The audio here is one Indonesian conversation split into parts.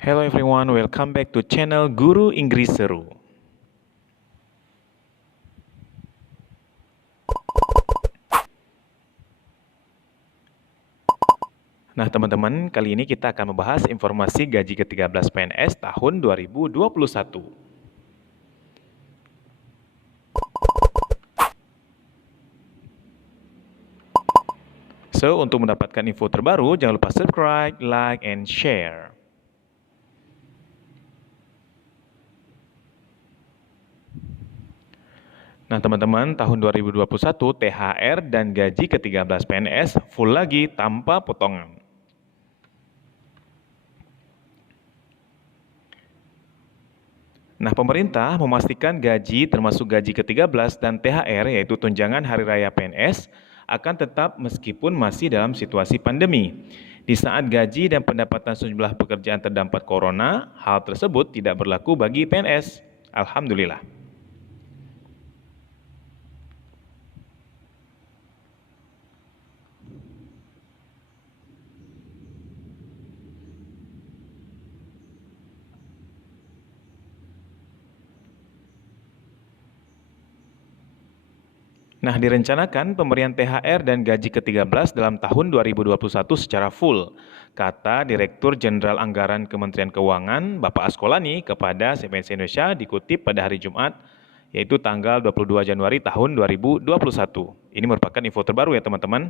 Hello everyone, welcome back to channel Guru Inggris Seru. Nah teman-teman, kali ini kita akan membahas informasi gaji ke-13 PNS tahun 2021. So, untuk mendapatkan info terbaru, jangan lupa subscribe, like, and share. Nah teman-teman, tahun 2021 THR dan gaji ke-13 PNS full lagi tanpa potongan. Nah, pemerintah memastikan gaji termasuk gaji ke-13 dan THR yaitu tunjangan hari raya PNS akan tetap meskipun masih dalam situasi pandemi. Di saat gaji dan pendapatan sejumlah pekerjaan terdampak corona, hal tersebut tidak berlaku bagi PNS. Alhamdulillah. Nah, direncanakan pemberian THR dan gaji ke-13 dalam tahun 2021 secara full, kata Direktur Jenderal Anggaran Kementerian Keuangan, Bapak Askolani, kepada CNBC Indonesia dikutip pada hari Jumat, yaitu tanggal 22 Januari tahun 2021. Ini merupakan info terbaru ya teman-teman.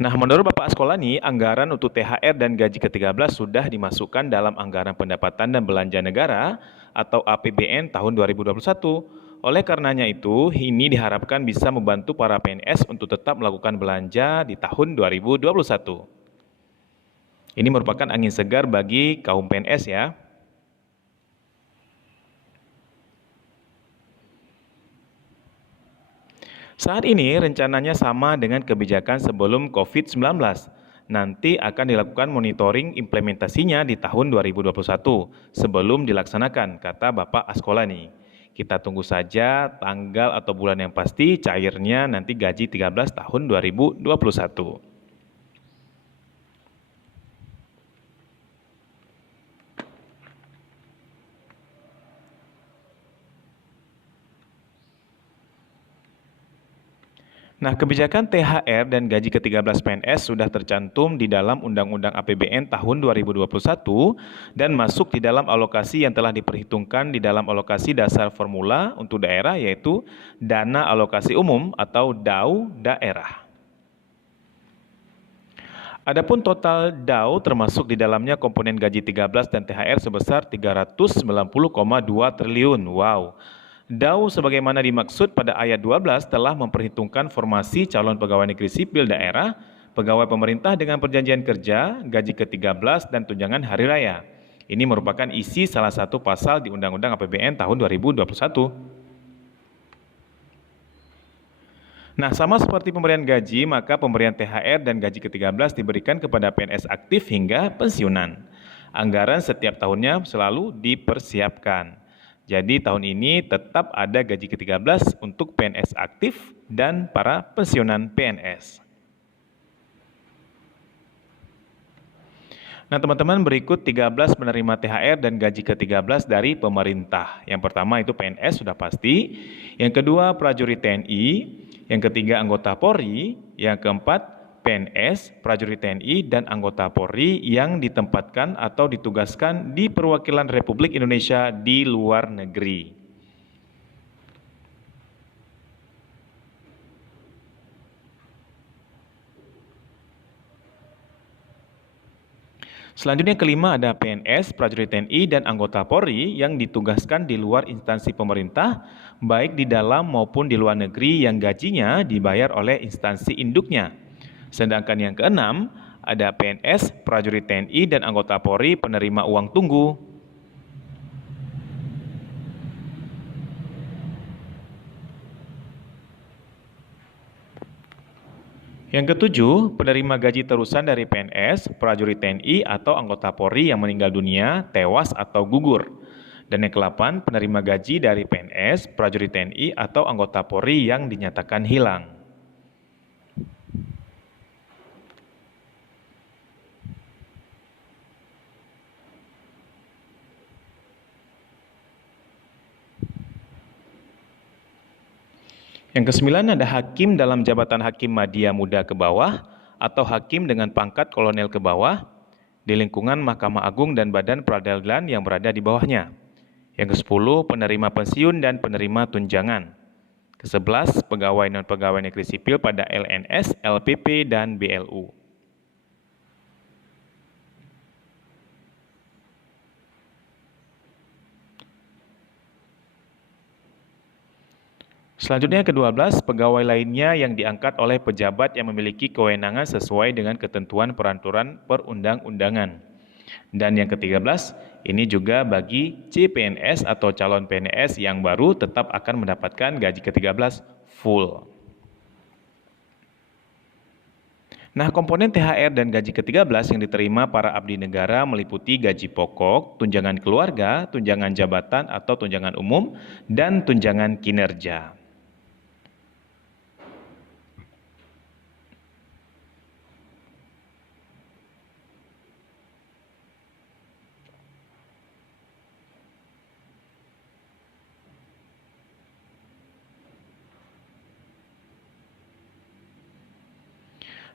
Nah, menurut Bapak Askolani, anggaran untuk THR dan gaji ke-13 sudah dimasukkan dalam Anggaran Pendapatan dan Belanja Negara atau APBN tahun 2021. Oleh karenanya itu, ini diharapkan bisa membantu para PNS untuk tetap melakukan belanja di tahun 2021. Ini merupakan angin segar bagi kaum PNS ya. Saat ini rencananya sama dengan kebijakan sebelum COVID-19. Nanti akan dilakukan monitoring implementasinya di tahun 2021 sebelum dilaksanakan, kata Bapak Askolani. Kita tunggu saja tanggal atau bulan yang pasti cairnya nanti gaji 13 tahun 2021. Nah, kebijakan THR dan gaji ke-13 PNS sudah tercantum di dalam Undang-Undang APBN tahun 2021 dan masuk di dalam alokasi yang telah diperhitungkan di dalam alokasi dasar formula untuk daerah yaitu Dana Alokasi Umum atau DAU daerah. Adapun total DAU termasuk di dalamnya komponen gaji 13 dan THR sebesar 390,2 triliun. Wow. DAU sebagaimana dimaksud pada ayat 12 telah memperhitungkan formasi calon pegawai negeri sipil daerah, pegawai pemerintah dengan perjanjian kerja, gaji ke-13 dan tunjangan hari raya. Ini merupakan isi salah satu pasal di Undang-Undang APBN tahun 2021. Nah, sama seperti pemberian gaji, maka pemberian THR dan gaji ke-13 diberikan kepada PNS aktif hingga pensiunan. Anggaran setiap tahunnya selalu dipersiapkan. Jadi tahun ini tetap ada gaji ke-13 untuk PNS aktif dan para pensiunan PNS. Nah teman-teman, berikut 13 penerima THR dan gaji ke-13 dari pemerintah. Yang pertama itu PNS sudah pasti, yang kedua prajurit TNI, yang ketiga anggota Polri, yang keempat PNS, prajurit TNI, dan anggota Polri yang ditempatkan atau ditugaskan di perwakilan Republik Indonesia di luar negeri. Selanjutnya kelima ada PNS, prajurit TNI, dan anggota Polri yang ditugaskan di luar instansi pemerintah, baik di dalam maupun di luar negeri yang gajinya dibayar oleh instansi induknya. Sedangkan yang keenam, ada PNS, prajurit TNI, dan anggota Polri penerima uang tunggu. Yang ketujuh, penerima gaji terusan dari PNS, prajurit TNI, atau anggota Polri yang meninggal dunia, tewas, atau gugur. Dan yang ke-8, penerima gaji dari PNS, prajurit TNI, atau anggota Polri yang dinyatakan hilang. Yang kesembilan ada hakim dalam jabatan hakim madya muda ke bawah atau hakim dengan pangkat kolonel ke bawah di lingkungan Mahkamah Agung dan badan peradilan yang berada di bawahnya. Yang ke-10, penerima pensiun dan penerima tunjangan. Ke-11, pegawai non-pegawai negeri sipil pada LNS, LPP, dan BLU. Selanjutnya ke-12, pegawai lainnya yang diangkat oleh pejabat yang memiliki kewenangan sesuai dengan ketentuan peraturan perundang-undangan. Dan yang ke-13, ini juga bagi CPNS atau calon PNS yang baru tetap akan mendapatkan gaji ke-13 full. Nah, komponen THR dan gaji ke-13 yang diterima para abdi negara meliputi gaji pokok, tunjangan keluarga, tunjangan jabatan atau tunjangan umum, dan tunjangan kinerja.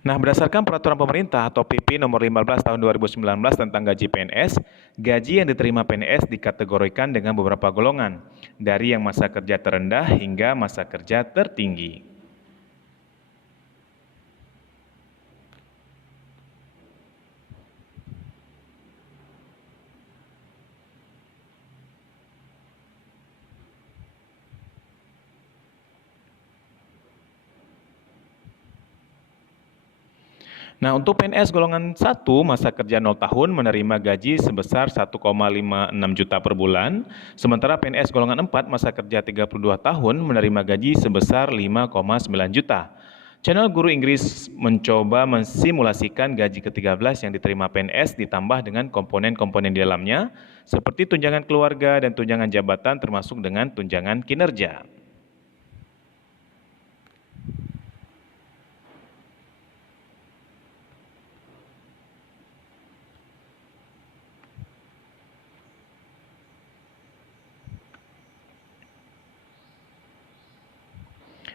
Nah, berdasarkan peraturan pemerintah atau PP nomor 15 tahun 2019 tentang gaji PNS, gaji yang diterima PNS dikategorikan dengan beberapa golongan, dari yang masa kerja terendah hingga masa kerja tertinggi. Nah, untuk PNS golongan 1, masa kerja 0 tahun menerima gaji sebesar 1,56 juta per bulan, sementara PNS golongan 4, masa kerja 32 tahun menerima gaji sebesar 5,9 juta. Channel Guru Inggris mencoba mensimulasikan gaji ke-13 yang diterima PNS ditambah dengan komponen-komponen di dalamnya, seperti tunjangan keluarga dan tunjangan jabatan termasuk dengan tunjangan kinerja.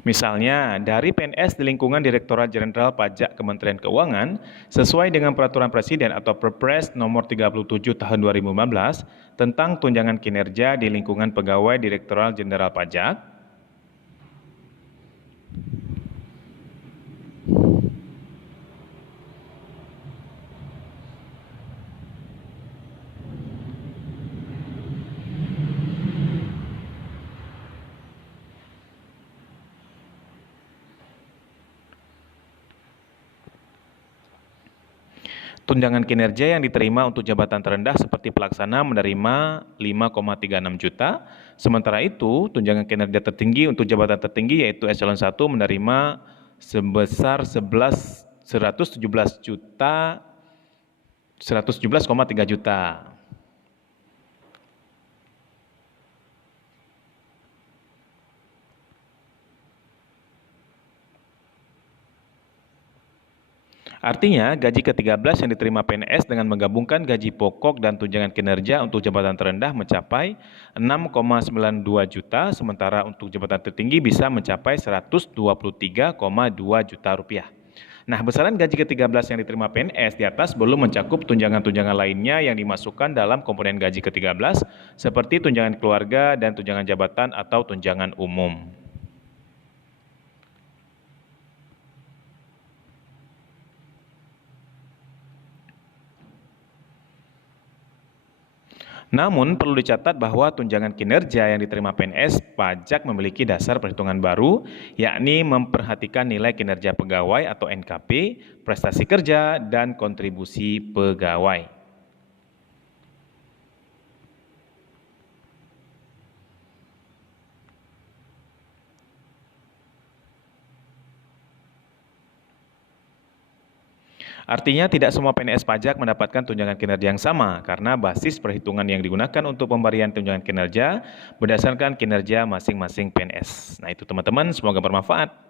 Misalnya, dari PNS di lingkungan Direktorat Jenderal Pajak Kementerian Keuangan, sesuai dengan Peraturan Presiden atau Perpres nomor 37 tahun 2015 tentang tunjangan kinerja di lingkungan pegawai Direktorat Jenderal Pajak, tunjangan kinerja yang diterima untuk jabatan terendah seperti pelaksana menerima 5,36 juta, sementara itu tunjangan kinerja tertinggi untuk jabatan tertinggi yaitu eselon 1 menerima sebesar 117 juta 117,3 juta. Artinya, gaji ke-13 yang diterima PNS dengan menggabungkan gaji pokok dan tunjangan kinerja untuk jabatan terendah mencapai 6,92 juta, sementara untuk jabatan tertinggi bisa mencapai 123,2 juta rupiah. Nah, besaran gaji ke-13 yang diterima PNS di atas belum mencakup tunjangan-tunjangan lainnya yang dimasukkan dalam komponen gaji ke-13 seperti tunjangan keluarga dan tunjangan jabatan atau tunjangan umum. Namun, perlu dicatat bahwa tunjangan kinerja yang diterima PNS pajak memiliki dasar perhitungan baru, yakni memperhatikan nilai kinerja pegawai atau NKP, prestasi kerja, dan kontribusi pegawai. Artinya tidak semua PNS pajak mendapatkan tunjangan kinerja yang sama karena basis perhitungan yang digunakan untuk pemberian tunjangan kinerja berdasarkan kinerja masing-masing PNS. Nah, itu teman-teman, semoga bermanfaat.